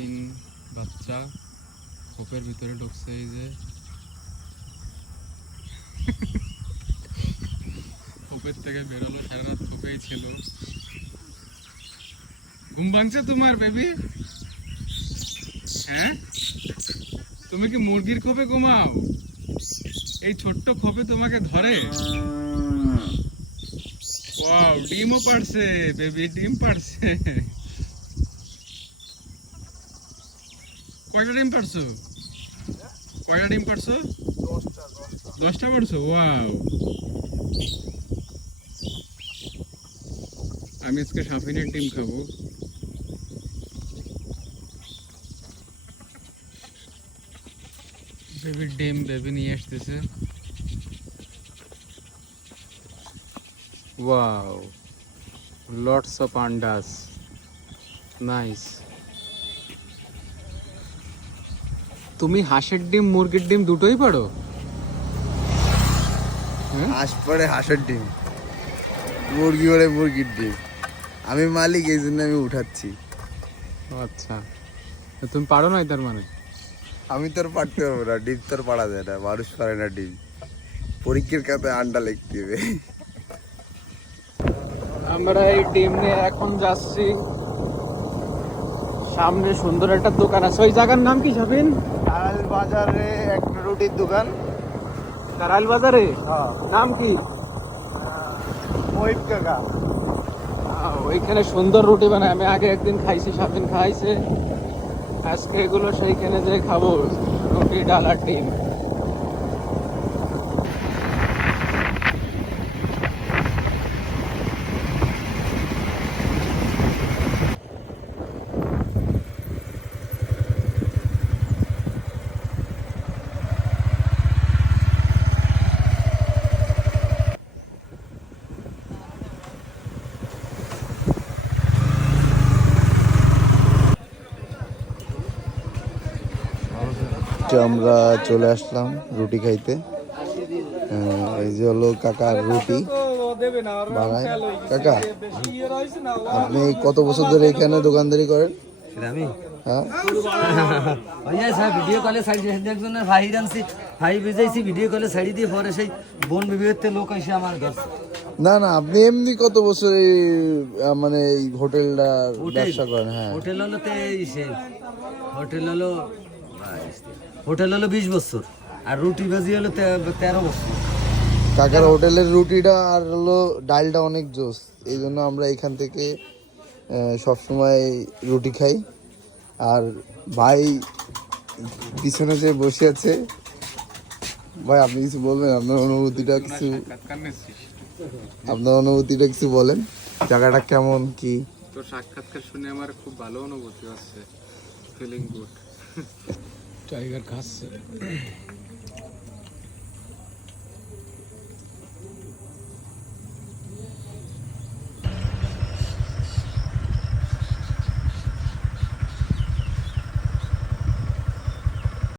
শাফিন বাচ্চা খোপের ভিতরে ঢুকছে। এই যে খোপের থেকে বেরোলো, সারা রাত খোপেই ছিল। ঘুম ভাঙছে তোমার বেবি? হ্যাঁ, তুমি কি মুরগির খোপে ঘুমাও? এই ছোট্ট খোপে তোমাকে ধরে? ওয়াও, ডিমও পারছে বেবি, ডিম পারছে। কয়টা ডিম পারছো? কয়টা ডিম পারছো? 10টা পারছো? ওয়াও। আমি আজকে শাফিনের ডিম খাবো। বেবির ডিম বেবি নিয়ে আসতেছে। ওয়াও, লটস অফ আন্ডাস, নাইস। তুমি হাঁসের ডিম মুরগির ডিম দুটোই পারো? হাঁস পরে হাঁসের ডিম, মুরগি পরে মুরগির ডিম। আমি মালিক, এই জন্য আমি উঠাচ্ছি। আচ্ছা, তুমি পারো না তার মানে? আমি তোর পারতে পারবো না, ডিম তোর পারা যায় না, মানুষ পারে না ডিম। পরীক্ষার খাতায় আন্ডা লিখতে হবে। আমরা এই ডিম নিয়ে এখন যাচ্ছি। সামনে সুন্দর একটা দোকান আছে, ওই জায়গার নাম কি শাফিন? তারাল বাজারে একটা রুটির দোকান। কারাইল বাজারে? নাম কি? মহিব কাকা। ওইখানে সুন্দর রুটি বানায়, আমি আগে একদিন খাইছি, শাফিন খাইছে। আজকে এগুলো সেইখানে যে খাবো, রুটি ডাল আর ডিম। আমরা চলে আসলাম রুটি খাইতে। এই যে হলো কাকার রুটি বানায়। কাকা, আপনি কত বছর ধরে এখানে দোকানদারি করেন? আমি হ্যাঁ, ভিডিও কলে সাইড একজনের ভাই আনছি, ভাই বুঝাইছি ভিডিও কলে সাইড দিয়ে পরে সেই বন বিভাগের লোক এসে আমার ধরছে। না না, আপনি এমনি কত বছর এই মানে এই হোটেলটা ব্যবসা করেন? হ্যাঁ, হোটেল হলো হোটেল হলো 20 বছর, আর রুটি ভাজি হলো 13 বছর। কাকার হোটেলের রুটিটা আর হলো ডালটা অনেক জোস, এই জন্য আমরা এখান থেকে সবসময় রুটি খাই। আর ভাই পিছনে যে বসে আছে, ভাই আপনি কিছু বলবেন? আপনার অনুভূতিটা কিছু বলেন, জায়গাটা কেমন কি? তোর সাক্ষাৎকার শুনে আমার খুব ভালো অনুভূতি হচ্ছে, ফিলিং গুড। টাইগার খাচ্ছে।